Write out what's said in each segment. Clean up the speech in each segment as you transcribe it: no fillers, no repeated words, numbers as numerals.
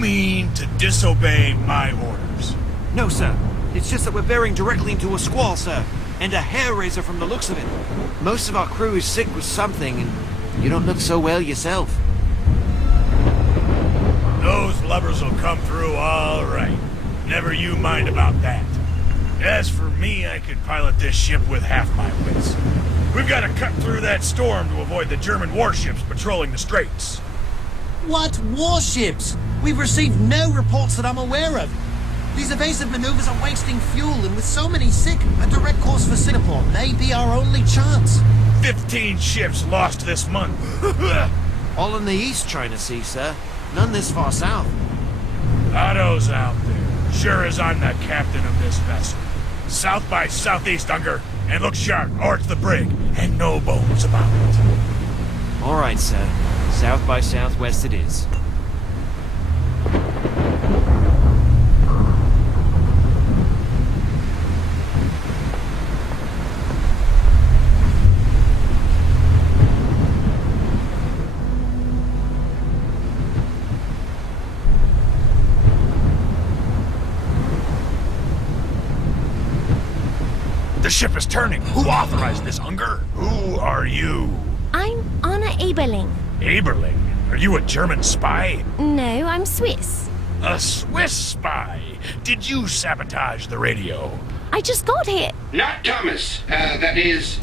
mean to disobey my orders? No, sir. It's just that we're bearing directly into a squall, sir. And a hair raiser from the looks of it. Most of our crew is sick with something, and you don't look so well yourself. Those lubbers will come through all right. Never you mind about that. As for me, I could pilot this ship with half my wits. We've got to cut through that storm to avoid the German warships patrolling the straits. What warships? We've received no reports that I'm aware of. These evasive maneuvers are wasting fuel, and with so many sick, a direct course for Singapore may be our only chance. 15 ships lost this month. All in the East China Sea, sir. None this far south. Otto's out there, sure as I'm the captain of this vessel. South by southeast, Unger, and look sharp, or it's the brig, and no bones about it. All right, sir. South by southwest it is. The ship is turning. Who authorized this, Unger? Who are you? I'm Anna Eberling. Eberling? Are you a German spy? No, I'm Swiss. A Swiss spy? Did you sabotage the radio? I just got here. Not Thomas. That is...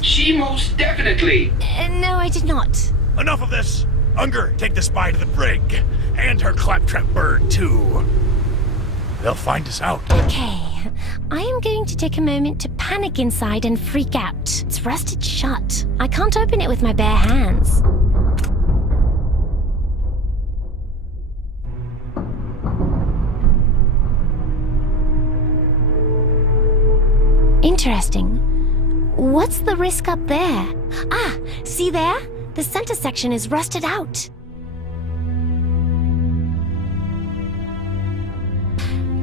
She most definitely. No, I did not. Enough of this. Unger, take the spy to the brig. And her claptrap bird, too. They'll find us out. Okay. I am going to take a moment to panic inside and freak out. It's rusted shut. I can't open it with my bare hands. Interesting. What's the risk up there? Ah, see there? The center section is rusted out.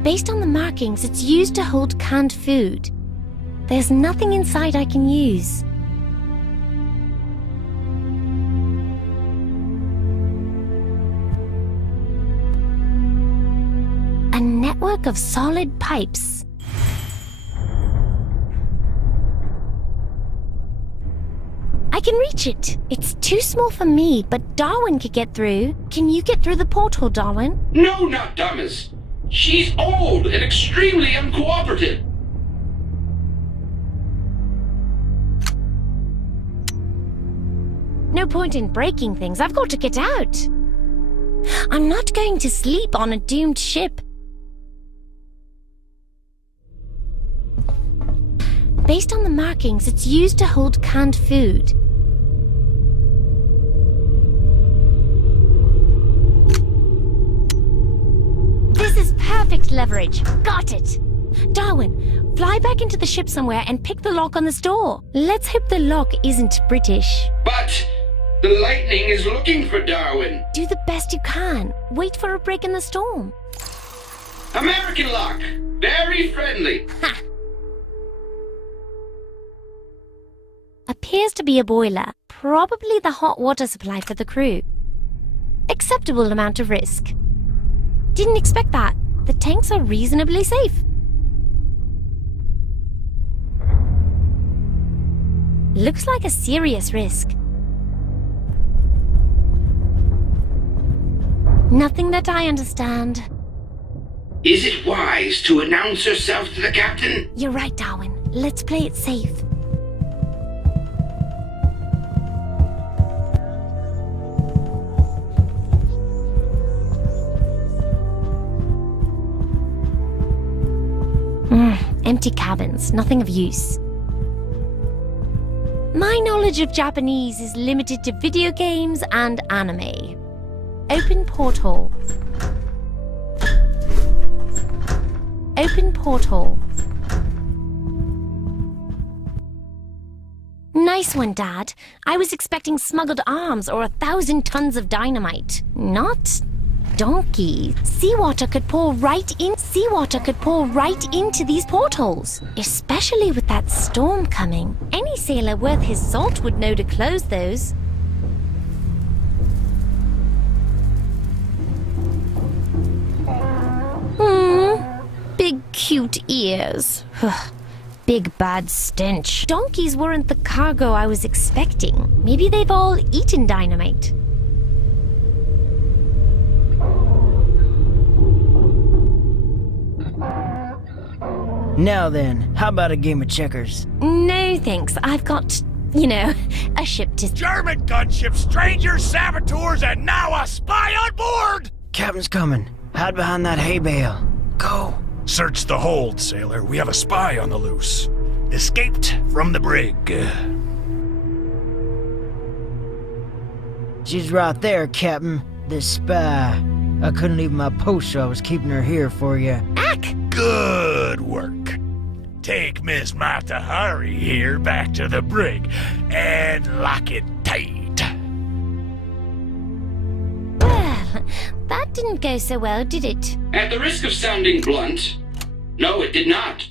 Based on the markings, it's used to hold canned food. There's nothing inside I can use. A network of solid pipes. I can reach it. It's too small for me, but Darwin could get through. Can you get through the porthole, Darwin? No, not Thomas. She's old and extremely uncooperative. No point in breaking things. I've got to get out. I'm not going to sleep on a doomed ship. Based on the markings, it's used to hold canned food. This is perfect leverage. Got it. Darwin, fly back into the ship somewhere and pick the lock on this door. Let's hope the lock isn't British. But the lightning is looking for Darwin. Do the best you can. Wait for a break in the storm. American lock. Very friendly. Ha! Appears to be a boiler. Probably the hot water supply for the crew. Acceptable amount of risk. Didn't expect that. The tanks are reasonably safe. Looks like a serious risk. Nothing that I understand. Is it wise to announce yourself to the captain? You're right, Darwin. Let's play it safe. Empty cabins, nothing of use. My knowledge of Japanese is limited to video games and anime. Open porthole. Open porthole. Nice one, Dad. I was expecting smuggled arms or 1,000 tons of dynamite. Not donkey. Seawater could pour right into these portholes, especially with that storm coming. Any sailor worth his salt would know to close those. cute ears. Big bad stench. Donkeys weren't the cargo I was expecting. Maybe they've all eaten dynamite. Now then, how about a game of checkers? No thanks, I've got, a ship to... German gunship, strangers, saboteurs, and now a spy on board! Captain's coming. Hide behind that hay bale. Go. Search the hold, sailor. We have a spy on the loose. Escaped from the brig. She's right there, Captain. The spy. I couldn't leave my post, so I was keeping her here for you. Ack! Good work. Take Miss Mata Hari here back to the brig and lock it tight. Well, that didn't go so well, did it? At the risk of sounding blunt, no, it did not.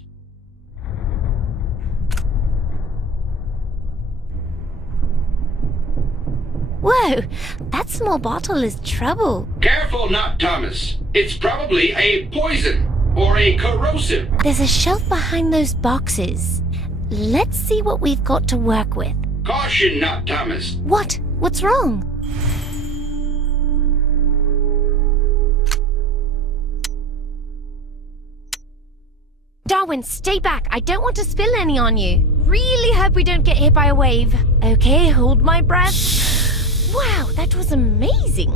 Whoa, that small bottle is trouble. Careful not, Thomas. It's probably a poison or a corrosive. There's a shelf behind those boxes. Let's see what we've got to work with. Caution not, Thomas. What? What's wrong? Darwin, stay back. I don't want to spill any on you. Really hope we don't get hit by a wave. Okay, hold my breath. Wow, that was amazing.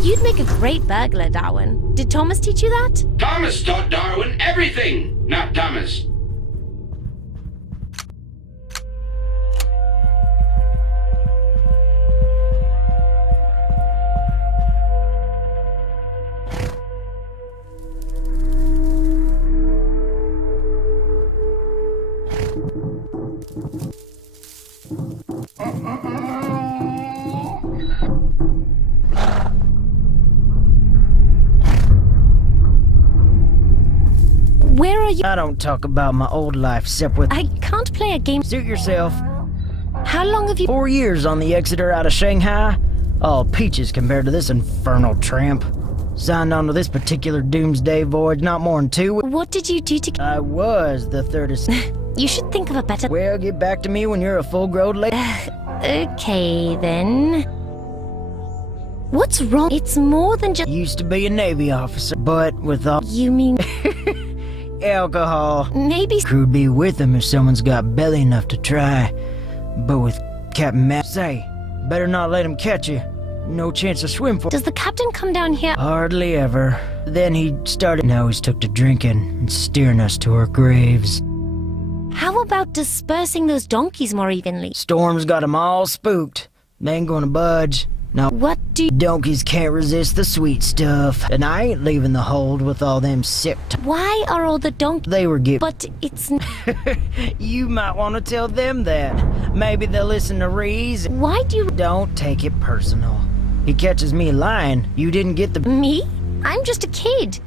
You'd make a great burglar, Darwin. Did Thomas teach you that? Thomas taught Darwin everything, not Thomas. Where are you? I don't talk about my old life, except with... I can't play a game. Suit yourself. How long have you... 4 years on the Exeter out of Shanghai. All peaches compared to this infernal tramp. Signed on to this particular doomsday voyage not more than 2 weeks. What did you do to... I was the third of... You should think of a better... Well, get back to me when you're a full-grown lady. Okay, then. What's wrong? It's more than just... Used to be a Navy officer, but with all You mean... alcohol... Maybe... Crew'd be with him if someone's got belly enough to try. But with Captain Matt... Say, better not let him catch you. No chance to swim for... Does the captain come down here? Hardly ever. Then he started... Now he's took to drinking and steering us to our graves. How about dispersing those donkeys more evenly? Storm's got 'em all spooked. They ain't gonna budge. Now, What do you... donkeys can't resist the sweet stuff. And I ain't leaving the hold with all them sick Why are all the donkeys... they were given. But it's... You might want to tell them that. Maybe they'll listen to reason. Why do you... Don't take it personal. He catches me lying. You didn't get the... Me? I'm just a kid.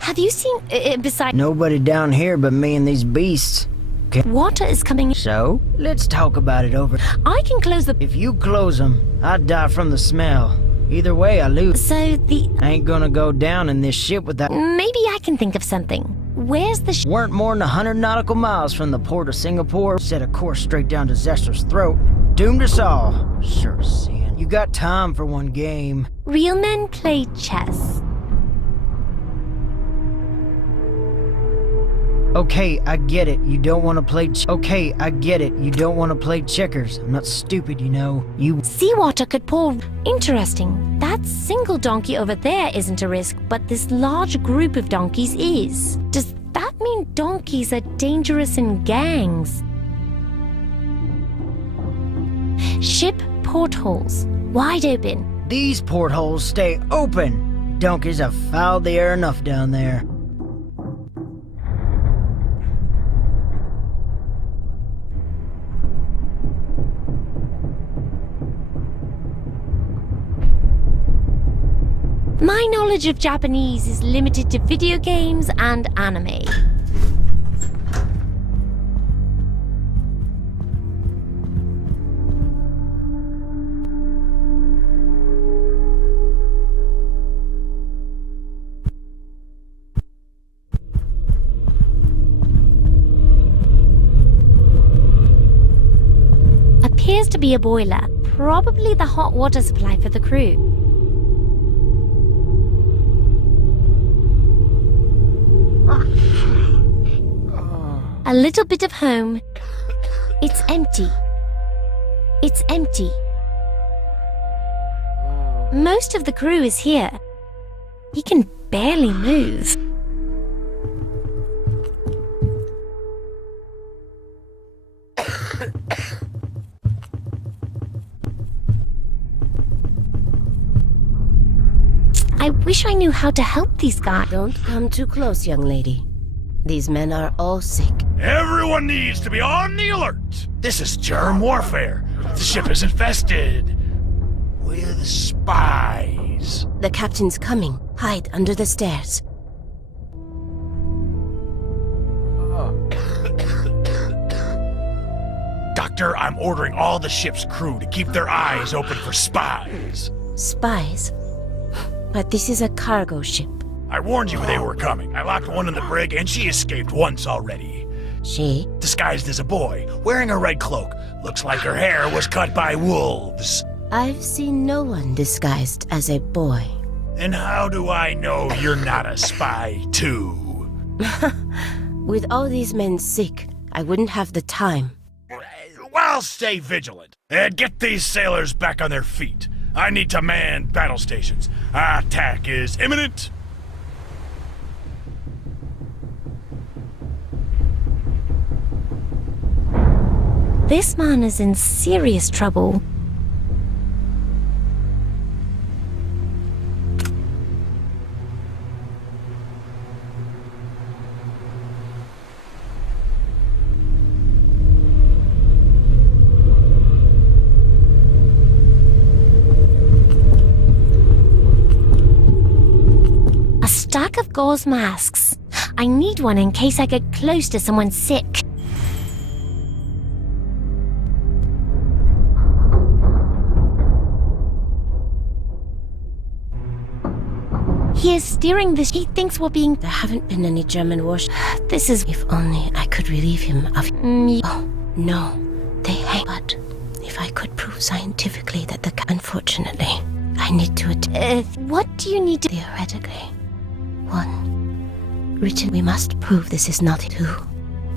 Have you seen... besides... Nobody down here but me and these beasts. Water is coming... So, let's talk about it over. I can close the... If you close them, I'd die from the smell. Either way, I lose. So the... I ain't gonna go down in this ship without... Maybe I can think of something. Where's the... Weren't more than 100 nautical miles from the port of Singapore. Set a course straight down disaster's throat. Doomed us all. Sure sin. You got time for one game. Real men play chess. Okay, I get it. You don't want to play Okay, I get it. You don't want to play checkers. I'm not stupid, you know. You... Seawater could pour... Interesting. That single donkey over there isn't a risk, but this large group of donkeys is. Does that mean donkeys are dangerous in gangs? Ship portholes. Wide open. These portholes stay open. Donkeys have fouled the air enough down there. My knowledge of Japanese is limited to video games and anime. appears to be a boiler, probably the hot water supply for the crew. A little bit of home. It's empty. It's empty. Most of the crew is here. He can barely move. I wish I knew how to help these guys. Don't come too close, young lady. These men are all sick. Everyone needs to be on the alert. This is germ warfare. The ship is infested with spies. The captain's coming. Hide under the stairs. Doctor, I'm ordering all the ship's crew to keep their eyes open for spies. Spies? But this is a cargo ship. I warned you they were coming. I locked one in the brig, and she escaped once already. She? Disguised as a boy, wearing a red cloak. Looks like her hair was cut by wolves. I've seen no one disguised as a boy. And how do I know you're not a spy, too? With all these men sick, I wouldn't have the time. Well, stay vigilant. And get these sailors back on their feet. I need to man battle stations. Attack is imminent. This man is in serious trouble. A stack of gauze masks. I need one in case I get close to someone sick. He is steering this. He thinks we're being. There haven't been any German warships. This is. If only I could relieve him of... Mm, Oh, no. They hang. But if I could prove scientifically that the... Unfortunately, I need to... What do you need to. Theoretically. 1. Written, we must prove this is not 2.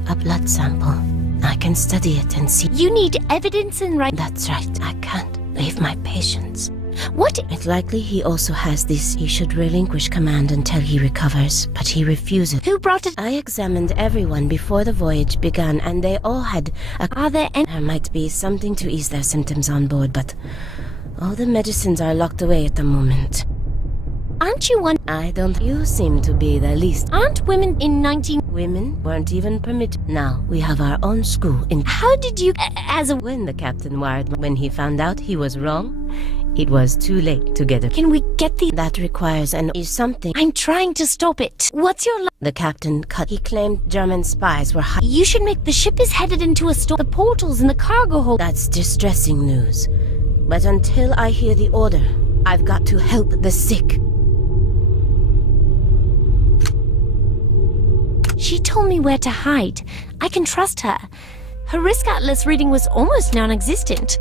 A blood sample. I can study it and see. You need evidence and right. That's right. I can't leave my patients. What? It's likely he also has this. He should relinquish command until he recovers, but he refuses. Who brought it? I examined everyone before the voyage began, and they all had Are there any? There might be something to ease their symptoms on board, but all the medicines are locked away at the moment. Aren't you one? I don't... You seem to be the least. Aren't women in 19? Women weren't even permitted. Now, we have our own school in... How did you, as a... When the captain wired... When he found out he was wrong, it was too late to get a... Can we get the... That requires an... Is something... I'm trying to stop it. What's your... The captain cut... He claimed German spies were... You should make... The ship is headed into a storm. The portals in the cargo hold. That's distressing news. But until I hear the order, I've got to help the sick. She told me where to hide. I can trust her. Her risk atlas reading was almost non-existent.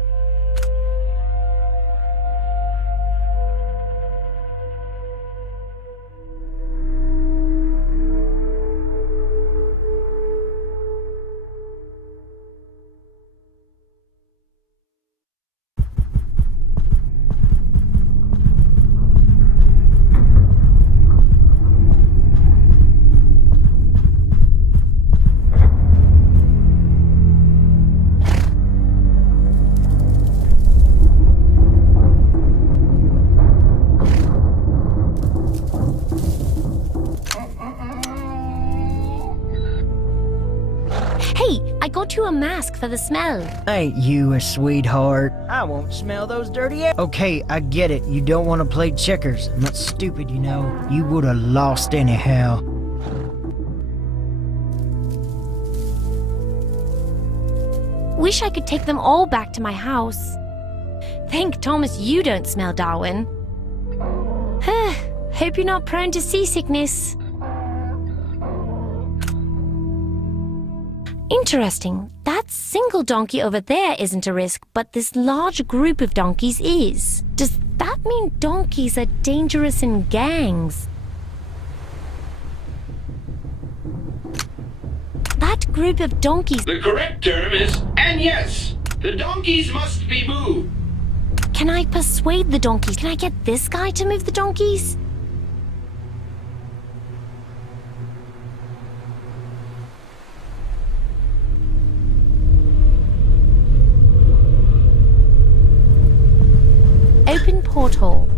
I got you a mask for the smell. Ain't you a sweetheart? I won't smell those dirty air. Okay, I get it. You don't want to play checkers. I'm not stupid, you know. You would have lost anyhow. Wish I could take them all back to my house. Thank Thomas you don't smell, Darwin. Hope you're not prone to seasickness. Interesting. That single donkey over there isn't a risk, but this large group of donkeys is. Does that mean donkeys are dangerous in gangs? That group of donkeys... The correct term is, and yes, the donkeys must be moved. Can I persuade the donkeys? Can I get this guy to move the donkeys? Open porthole.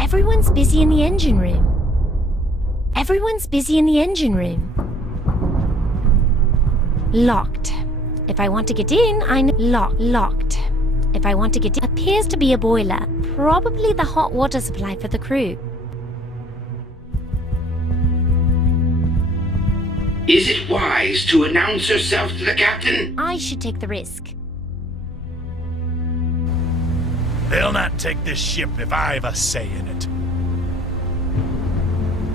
Everyone's busy in the engine room. Everyone's busy in the engine room. Locked. If I want to get in, locked. If I want to get in, appears to be a boiler. Probably the hot water supply for the crew. Is it wise to announce yourself to the captain? I should take the risk. They'll not take this ship if I've a say in it.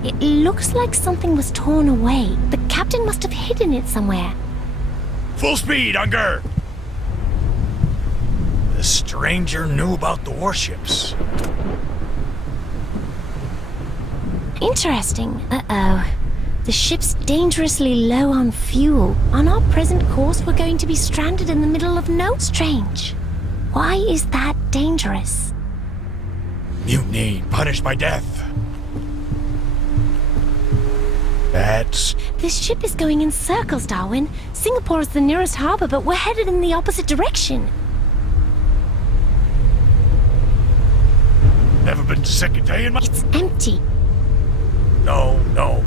It looks like something was torn away. The captain must have hidden it somewhere. Full speed, Unger! The stranger knew about the warships. Interesting. Uh-oh. The ship's dangerously low on fuel. On our present course, we're going to be stranded in the middle of no... Strange. Why is that dangerous? Mutiny, punished by death. That's... This ship is going in circles, Darwin. Singapore is the nearest harbor, but we're headed in the opposite direction. Never been sick a day in my... It's empty. No,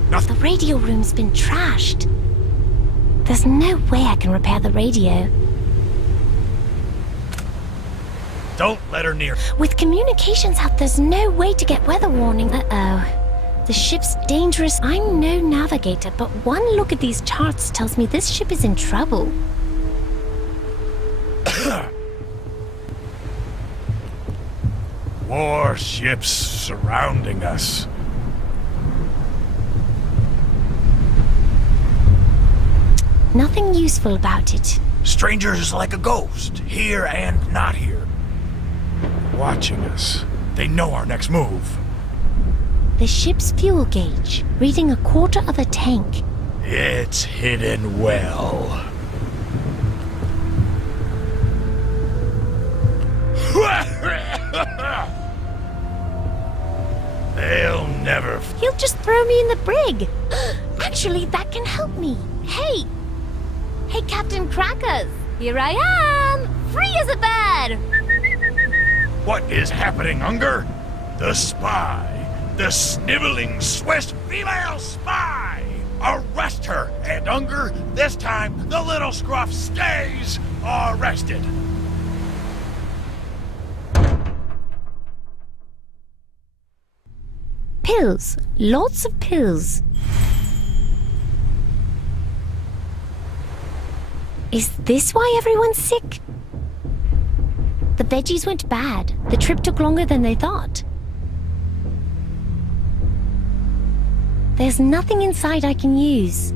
nothing. The radio room's been trashed. There's no way I can repair the radio. Don't let her near. With communications out, there's no way to get weather warning. Uh-oh. The ship's dangerous. I'm no navigator, but one look at these charts tells me this ship is in trouble. Warships surrounding us. Nothing useful about it. Strangers like a ghost, here and not here. Watching us. They know our next move. The ship's fuel gauge, reading 1/4 of a tank. It's hidden well. They'll never... He'll just throw me in the brig. Actually, that can help me. Hey, Captain Crackers. Here I am, free as a bird. What is happening, Unger? The spy. The sniveling Swiss female spy! Arrest her! And Unger, this time the little scruff stays arrested. Pills. Lots of pills. Is this why everyone's sick? The veggies went bad. The trip took longer than they thought. There's nothing inside I can use.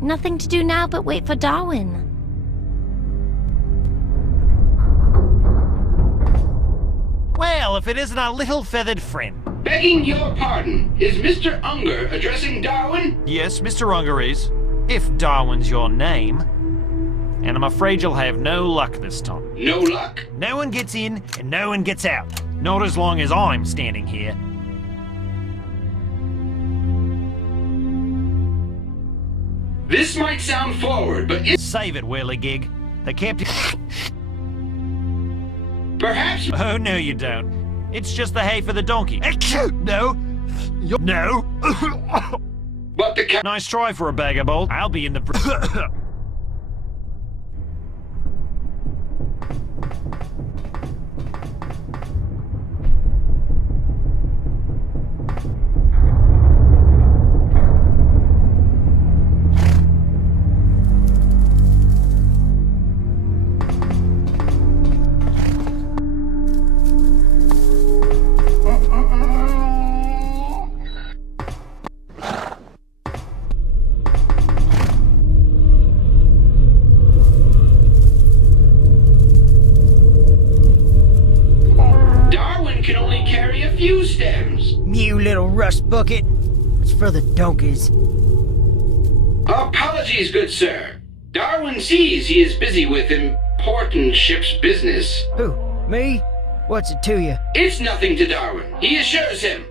Nothing to do now but wait for Darwin. Well, if it isn't our little feathered friend. Begging your pardon, is Mr. Unger addressing Darwin? Yes, Mr. Unger is. If Darwin's your name. And I'm afraid you'll have no luck this time. No luck? No one gets in and no one gets out. Not as long as I'm standing here. This might sound forward, but Save it, whirligig. The captain... perhaps... Oh, no you don't. It's just the hay for the donkey. No. No. But the Nice try for a bag of bolts. I'll be in the... few stems. You little rust bucket. It's for the donkeys. Apologies, good sir. Darwin sees he is busy with important ship's business. Who? Me? What's it to you? It's nothing to Darwin. He assures him.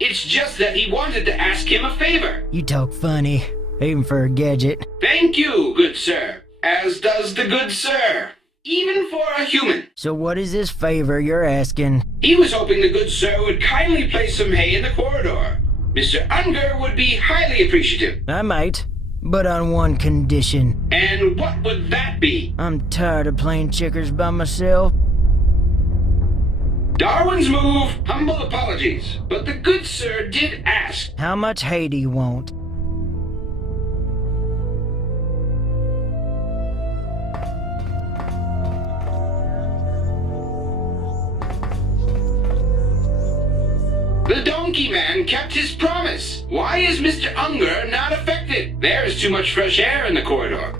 It's just that he wanted to ask him a favor. You talk funny, even for a gadget. Thank you, good sir. As does the good sir. Even for a human. So what is this favor you're asking? He was hoping the good sir would kindly place some hay in the corridor. Mr. Unger would be highly appreciative. I might, but on one condition. And what would that be? I'm tired of playing checkers by myself. Darwin's move, humble apologies. But the good sir did ask. How much hay do you want? The donkey man kept his promise. Why is Mr. Unger not affected? There's too much fresh air in the corridor.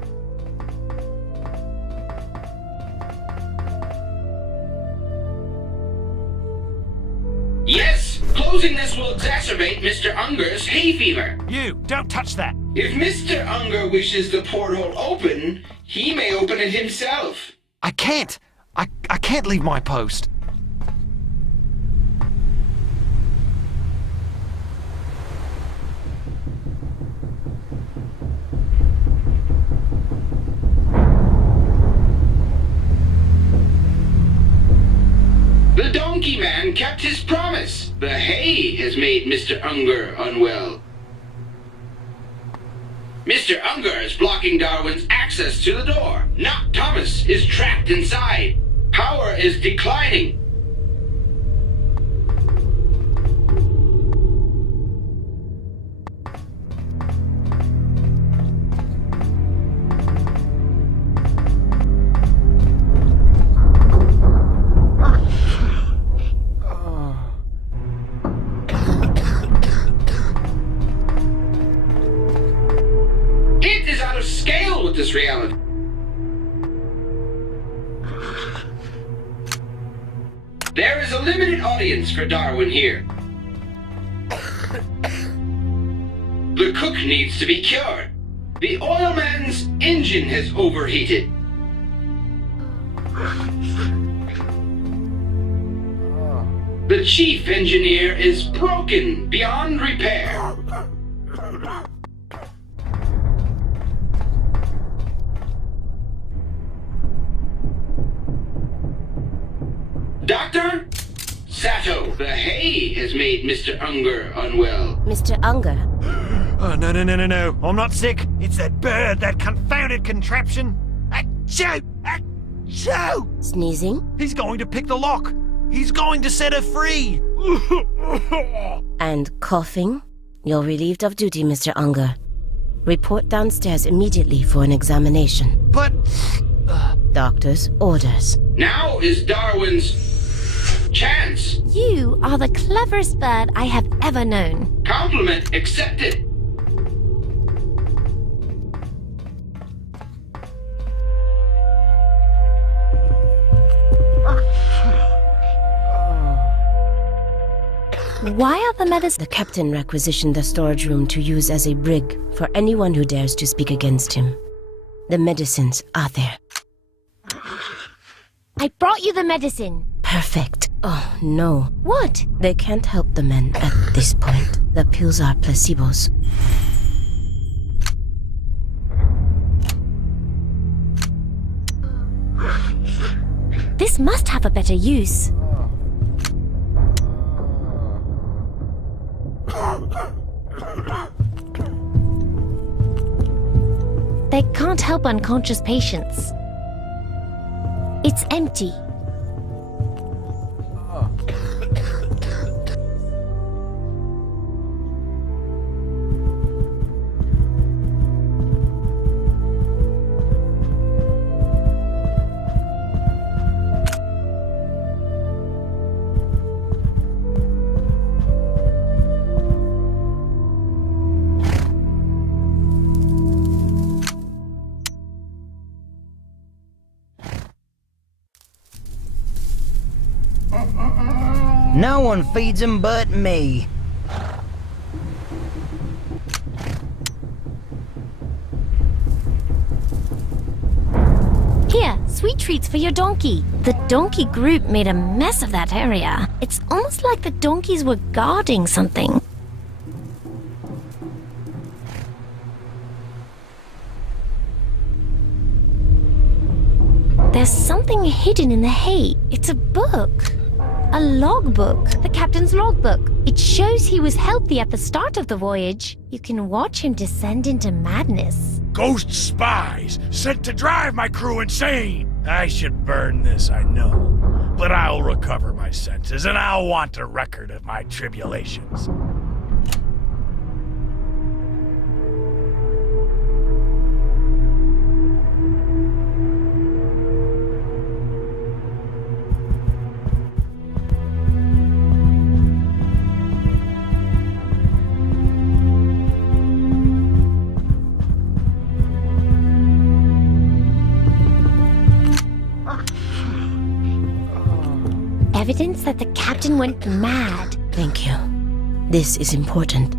Yes, closing this will exacerbate Mr. Unger's hay fever. You, don't touch that. If Mr. Unger wishes the porthole open, he may open it himself. I can't. I can't leave my post. The donkey man kept his promise. The hay has made Mr. Unger unwell. Mr. Unger is blocking Darwin's access to the door. Not Thomas is trapped inside. Power is declining. This reality. There is a limited audience for Darwin here. The cook needs to be cured. The oilman's engine has overheated. The chief engineer is broken beyond repair. Doctor? Sato, the hay has made Mr. Unger unwell. Mr. Unger, Oh, no. I'm not sick. It's that bird, that confounded contraption. Achoo! Achoo! sneezing He's going to pick the lock. He's going to set her free. and coughing. You're relieved of duty, Mr. Unger. Report downstairs immediately for an examination. But... Doctor's orders. Now is Darwin's chance. You are the cleverest bird I have ever known. Compliment accepted. Why are the medicines? The captain requisitioned the storage room to use as a brig for anyone who dares to speak against him. The medicines are there. I brought you the medicine. Perfect. Oh, no. What? They can't help the men at this point. The pills are placebos. This must have a better use. They can't help unconscious patients. It's empty. No one feeds him but me. Here, sweet treats for your donkey. The donkey group made a mess of that area. It's almost like the donkeys were guarding something. There's something hidden in the hay. It's a book. A logbook. The captain's logbook. It shows he was healthy at the start of the voyage. You can watch him descend into madness. Ghost spies sent to drive my crew insane. I should burn this, I know. But I'll recover my senses, and I'll want a record of my tribulations. Evidence that the captain went mad. Thank you. This is important.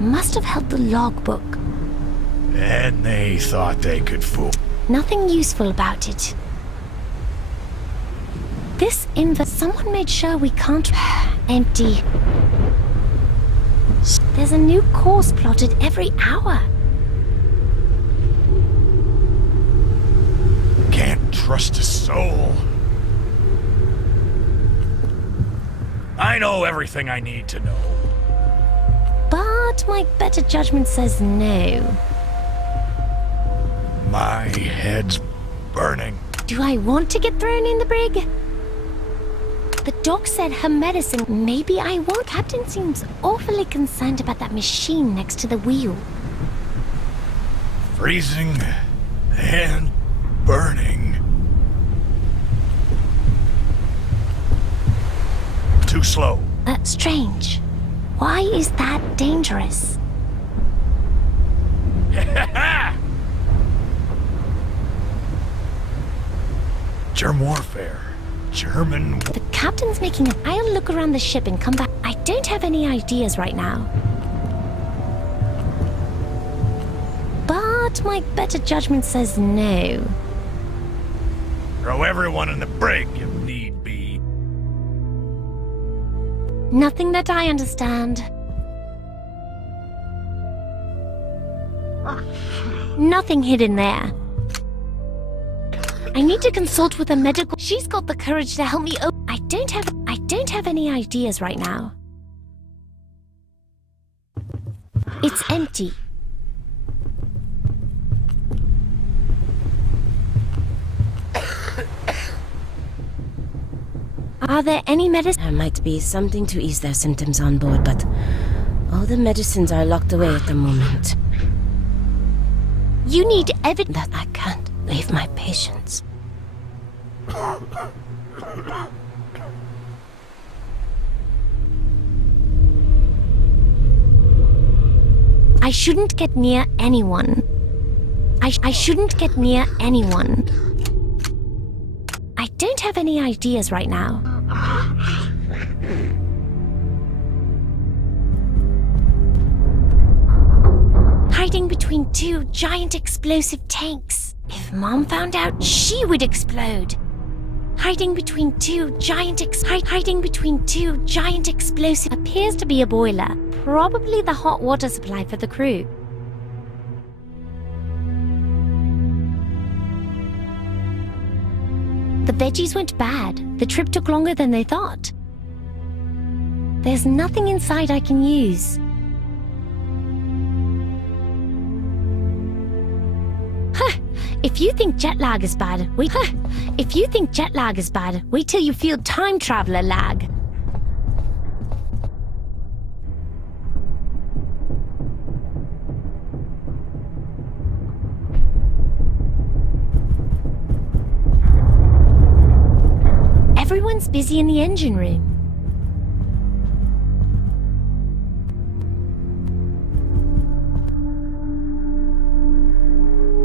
Must have held the logbook. And they thought they could fool. Nothing useful about it. This someone made sure we can't... Empty. There's a new course plotted every hour. Can't trust a soul. I know everything I need to know. But my better judgment says no. My head's burning. Do I want to get thrown in the brig? The doc said her medicine. Maybe I won't. Captain seems awfully concerned about that machine next to the wheel. Freezing and burning. Too slow. Strange. Why is that dangerous? Germ warfare. German... The captain's making I'll look around the ship and come back. I don't have any ideas right now. But my better judgment says no. Throw everyone in the brig if need be. Nothing that I understand. Nothing hidden there. I need to consult with a medical... She's got the courage to help me I don't have any ideas right now. It's empty. Are there any medicine? There might be something to ease their symptoms on board, but all the medicines are locked away at the moment. You need evidence That I can't leave my patients. I shouldn't get near anyone. I shouldn't get near anyone. I don't have any ideas right now. Hiding between two giant explosive tanks. If Mom found out, she would explode. Hiding between two giant explosives. Appears to be a boiler. Probably the hot water supply for the crew. The veggies went bad. The trip took longer than they thought. There's nothing inside I can use. If you think jet lag is bad, wait till you feel time traveler lag. Everyone's busy in the engine room.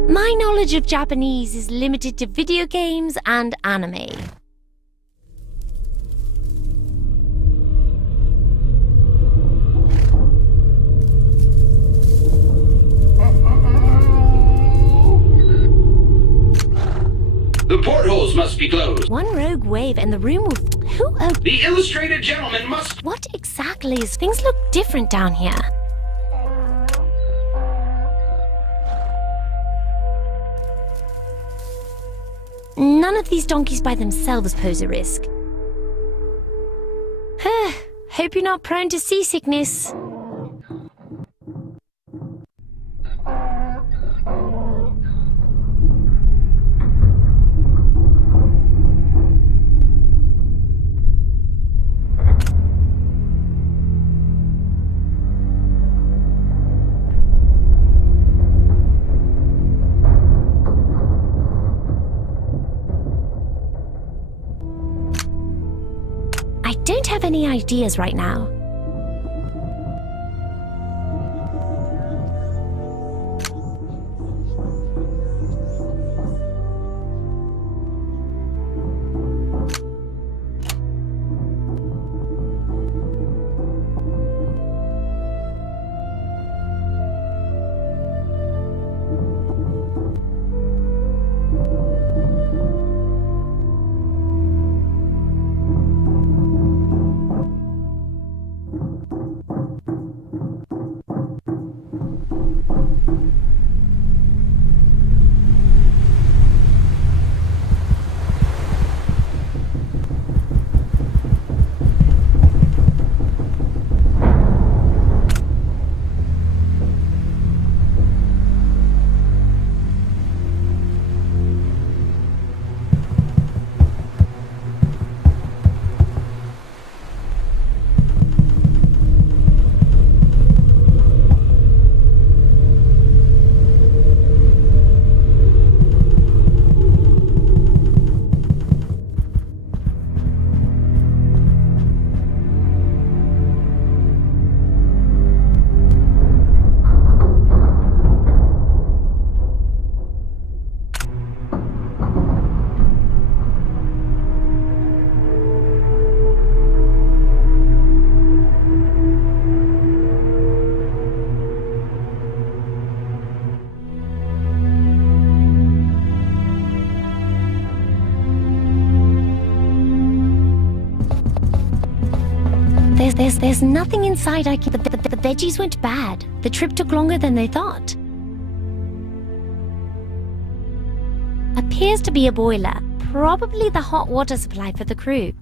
My knowledge of Japanese is limited to video games and anime. The portholes must be closed. One rogue wave and the room will... Who? Oh, The illustrated gentleman must... what exactly is... Things look different down here. None of these donkeys by themselves pose a risk. Hope you're not prone to seasickness. I don't have any ideas right now. There's nothing inside I can... The veggies went bad. The trip took longer than they thought. Appears to be a boiler. Probably the hot water supply for the crew.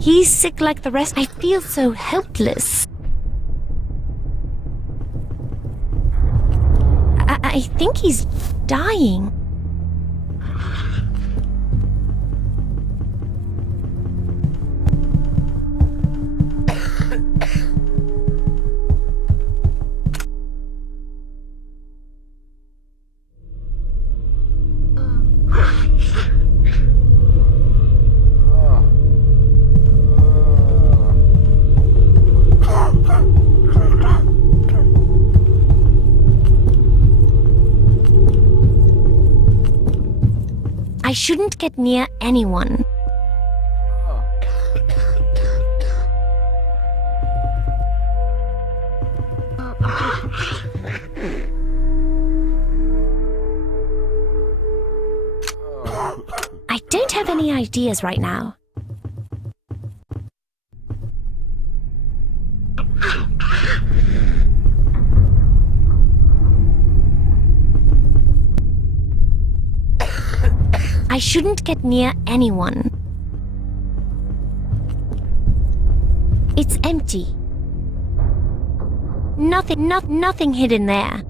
He's sick like the rest. I feel so helpless. I think he's dying. I shouldn't get near anyone. have any ideas right now. I shouldn't get near anyone. It's empty. Nothing hidden there.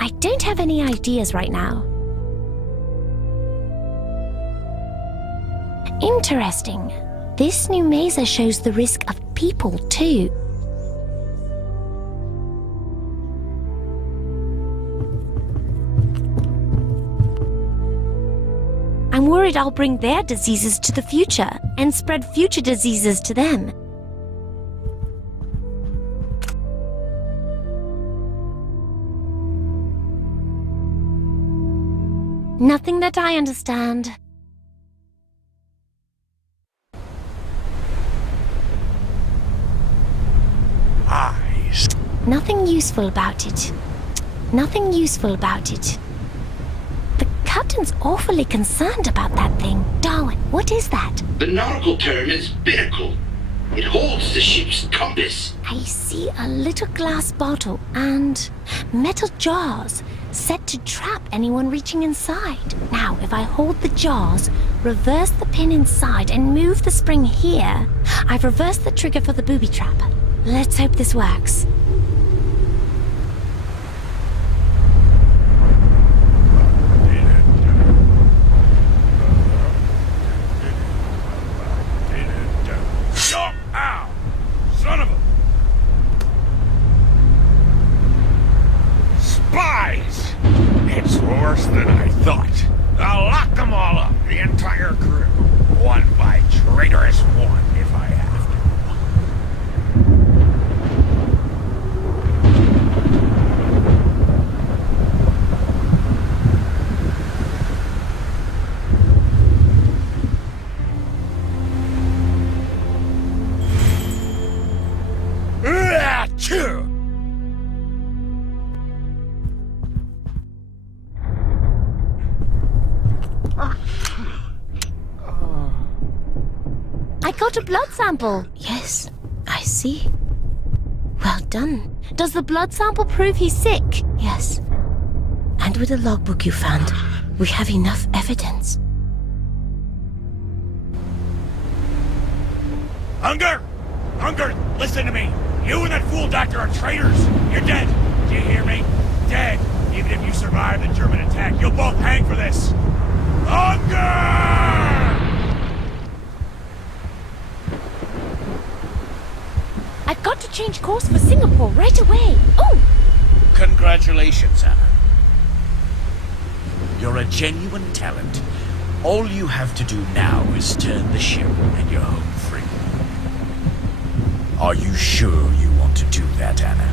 I don't have any ideas right now. Interesting. This new mazer shows the risk of people, too. I'm worried I'll bring their diseases to the future and spread future diseases to them. Nothing that I understand. Eyes. Nothing useful about it. Nothing useful about it. The captain's awfully concerned about that thing. Darwin, what is that? The nautical term is binnacle. It holds the ship's compass. I see a little glass bottle and metal jars set to trap anyone reaching inside. Now, if I hold the jars, reverse the pin inside, and move the spring here, I've reversed the trigger for the booby trap. Let's hope this works. Ow! Son of a... Spies! It's worse than I thought. I'll lock them all up, the entire crew. One by traitorous one, if I have to. Achoo! I got a blood sample. Yes, I see. Well done. Does the blood sample prove he's sick? Yes. And with the logbook you found, we have enough evidence. Unger! Unger, listen to me! You and that fool doctor are traitors! You're dead! Do you hear me? Dead! Even if you survive the German attack, you'll both hang for this! Unger! I've got to change course for Singapore right away. Oh! Congratulations, Anna. You're a genuine talent. All you have to do now is turn the ship and you're home free. Are you sure you want to do that, Anna?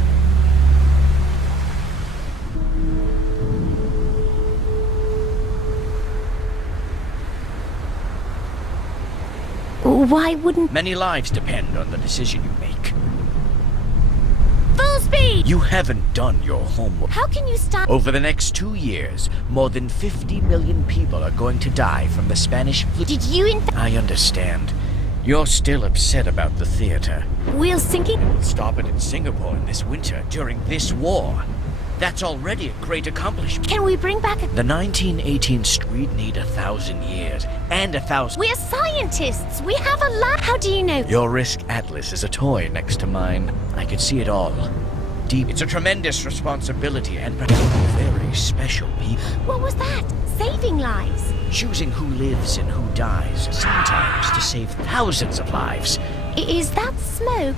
Why wouldn't... Many lives depend on the decision you make. Full speed! You haven't done your homework. How can you stop... Over the next 2 years, more than 50 million people are going to die from the Spanish flu. Did you I understand. You're still upset about the theater. We'll sinking? We'll stop it in Singapore in this winter during this war. That's already a great accomplishment. Can we bring back a... The 1918 street need 1,000 years, and 1,000... We're scientists! We have a lab! How do you know? Your risk atlas is a toy next to mine. I could see it all. Deep. It's a tremendous responsibility and very special people. What was that? Saving lives. Choosing who lives and who dies, sometimes to save thousands of lives. Is that smoke?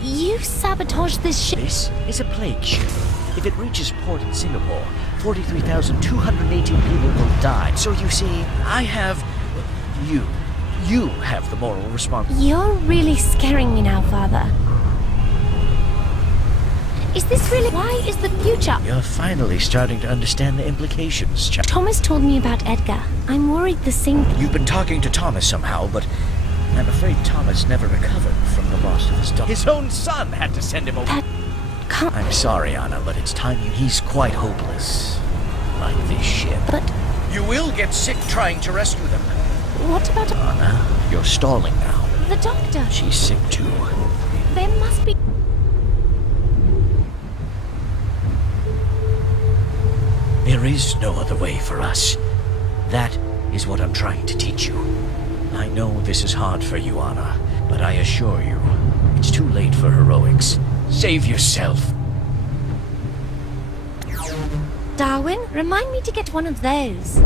You sabotaged this ship. This is a plague ship. If it reaches port in Singapore, 43,218 people will die. So you see, I have... You have the moral responsibility. You're really scaring me now, Father. Is this really... Why is the future... You're finally starting to understand the implications, child. Thomas told me about Edgar. I'm worried the same... You've been talking to Thomas somehow, but I'm afraid Thomas never recovered from the loss of his dog. His own son had to send him away. That can't... I'm sorry, Anna, but it's time you... He's quite hopeless. Like this ship. But... You will get sick trying to rescue them. What about Anna, you're stalling now. the doctor? She's sick too. There must be... There is no other way for us. That is what I'm trying to teach you. I know this is hard for you, Anna, but I assure you, it's too late for heroics. Save yourself. Darwin, remind me to get one of those.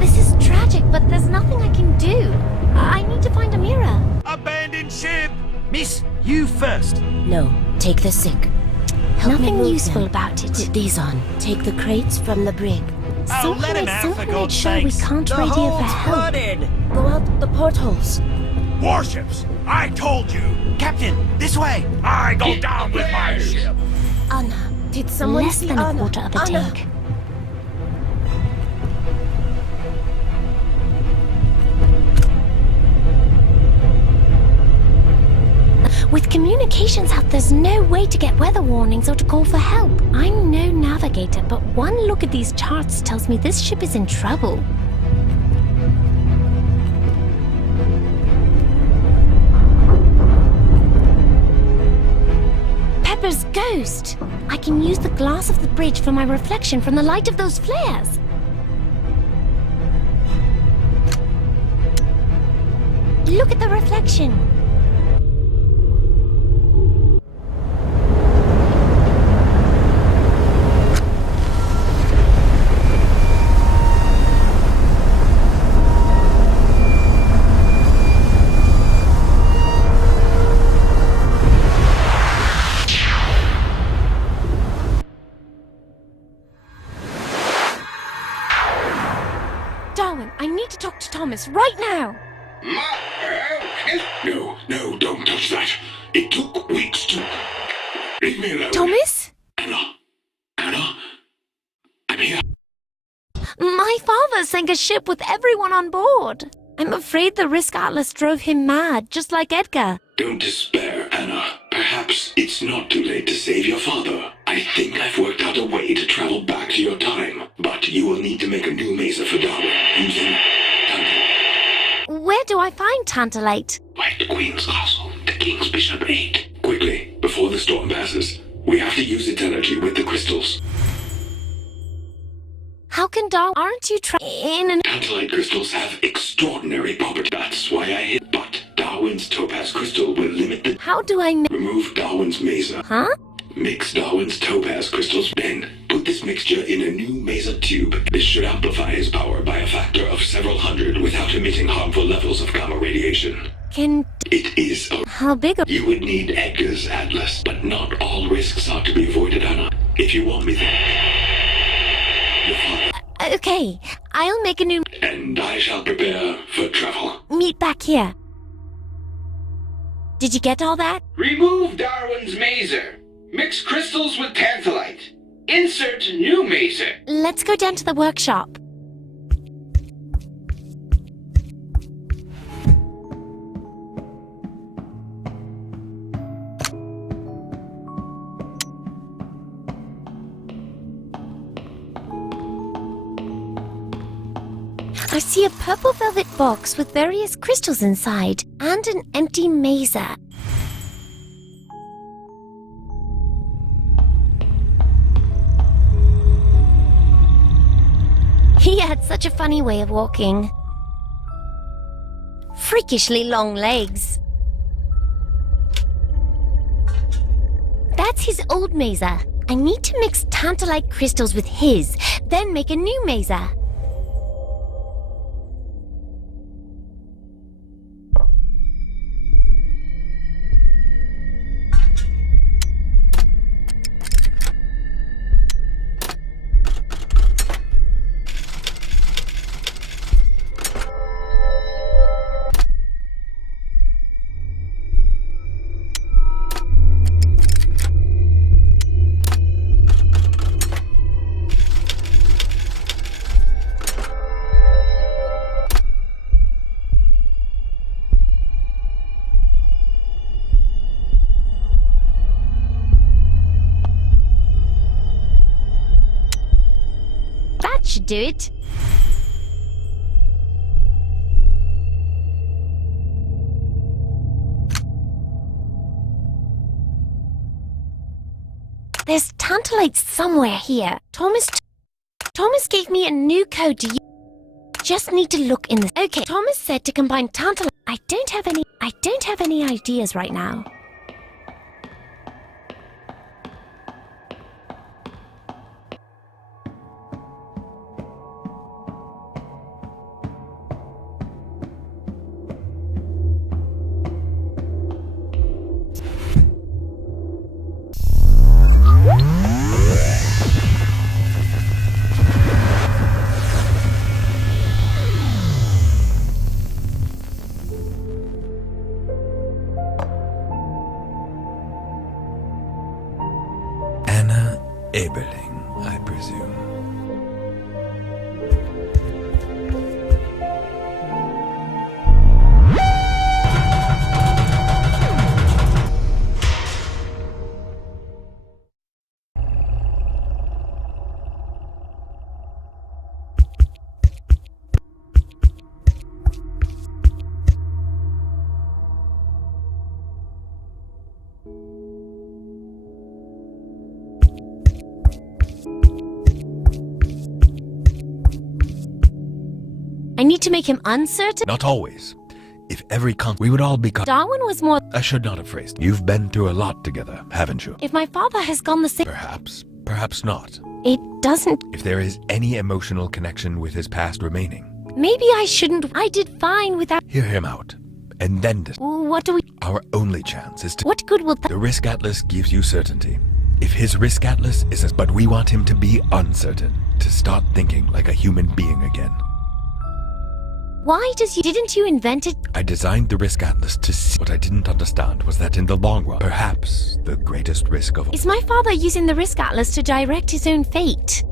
This is tragic, but there's nothing I can do. I need to find a mirror. Abandoned ship! Miss, you first. No, take the sick. Help me Nothing move useful them. about it. Put these on. Take the crates from the brig. Oh, let him I out, still for wanna make God's sure we sakes. can't The radio for hole's help. flooded! Go out the portholes. Warships! I told you! Captain, this way! I go down with my ship! Anna, did someone Less see than Anna? a quarter of the Anna. tank. With communications out, there's no way to get weather warnings or to call for help. I'm no navigator, but one look at these charts tells me this ship is in trouble. Pepper's ghost! I can use the glass of the bridge for my reflection from the light of those flares. Look at the reflection. Darwin, I need to talk to Thomas right now. No, don't touch that. It took weeks to... Leave me alone. Thomas? Anna, I'm here. My father sank a ship with everyone on board. I'm afraid the risk atlas drove him mad, just like Edgar. Don't despair, Anna. Perhaps it's not too late to save your father. I think I've worked out a way to travel back to your time, but you will need to make a new mesa for Darwin using Tantalite. Where do I find Tantalite? Like the Queen's Castle, the King's Bishop 8. Quickly, before the storm passes. We have to use its energy with the crystals. How can Darwin... Aren't you in an... Tantalite crystals have extraordinary properties. That's why I hit. But Darwin's topaz crystal will limit the... How do I... Remove Darwin's mesa. Huh? Mix Darwin's topaz crystals. Then, put this mixture in a new mesa tube. This should amplify his power by a factor of several hundred without emitting harmful levels of gamma radiation. Can... It is a... How big a... You would need Edgar's atlas, but not all risks are to be avoided, Anna. If you want me there. Your father. Okay, I'll make a new... And I shall prepare for travel. Meet back here. Did you get all that? Remove Darwin's maser. Mix crystals with tantalite. Insert new maser. Let's go down to the workshop. I see a purple velvet box with various crystals inside and an empty maser. He had such a funny way of walking. Freakishly long legs. That's his old maser. I need to mix tantalite crystals with his, then make a new maser. Should do it. Tantalate's somewhere here. Thomas gave me a new code to use. Just need to look in the... Okay, Thomas said to combine Tantalite. I don't have any ideas right now. Eberling, I presume. I need to make him uncertain? Not always. If every we would all become... Darwin was more... I should not have phrased. You've been through a lot together, haven't you? If my father has gone the same... Perhaps. Perhaps not. It doesn't... If there is any emotional connection with his past remaining. Maybe I shouldn't... I did fine without... Hear him out. And then... What do we... Our only chance is to... What good will... The Risk Atlas gives you certainty. If his Risk Atlas is... But we want him to be uncertain. To start thinking like a human being again. Why does you... Didn't you invent it? I designed the Risk Atlas to see... What I didn't understand was that in the long run, perhaps the greatest risk of all... Is my father using the Risk Atlas to direct his own fate?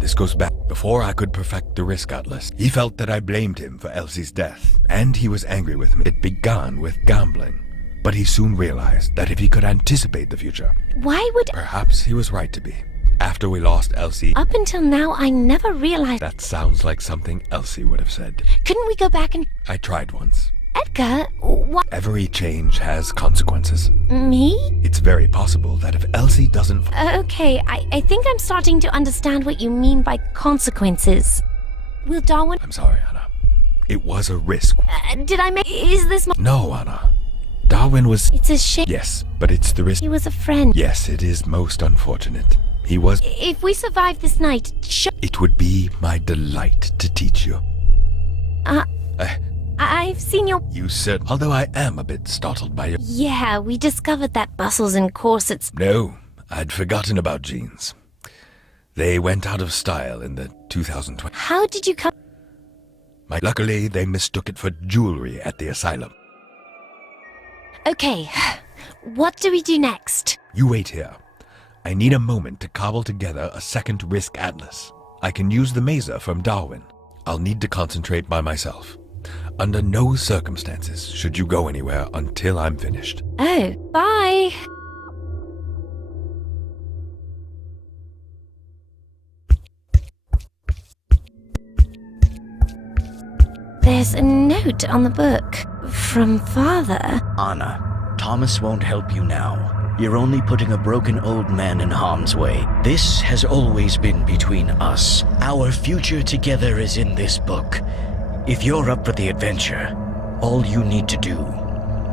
This goes back. Before I could perfect the Risk Atlas, he felt that I blamed him for Elsie's death, and he was angry with me. It began with gambling, but he soon realized that if he could anticipate the future... Why would... Perhaps he was right to be. After we lost Elsie... Up until now, I never realized... That sounds like something Elsie would have said. Couldn't we go back and... I tried once. Edgar, what... Every change has consequences. Me? It's very possible that if Elsie doesn't... Okay, I think I'm starting to understand what you mean by consequences. Will Darwin... I'm sorry, Anna. It was a risk. Did I make... Is this my... No, Anna. Darwin was... It's a shame. Yes, but it's the risk... He was a friend. Yes, it is most unfortunate. He was... If we survive this night, It would be my delight to teach you. I've seen your... You said... Although I am a bit startled by your... Yeah, we discovered that bustles and corsets... No, I'd forgotten about jeans. They went out of style in the 2020... How did you come... Luckily, they mistook it for jewelry at the asylum. Okay, what do we do next? You wait here. I need a moment to cobble together a second Risk Atlas. I can use the maser from Darwin. I'll need to concentrate by myself. Under no circumstances should you go anywhere until I'm finished. Oh, bye. There's a note on the book from Father. Anna, Thomas won't help you now. You're only putting a broken old man in harm's way. This has always been between us. Our future together is in this book. If you're up for the adventure, all you need to do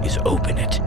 is open it.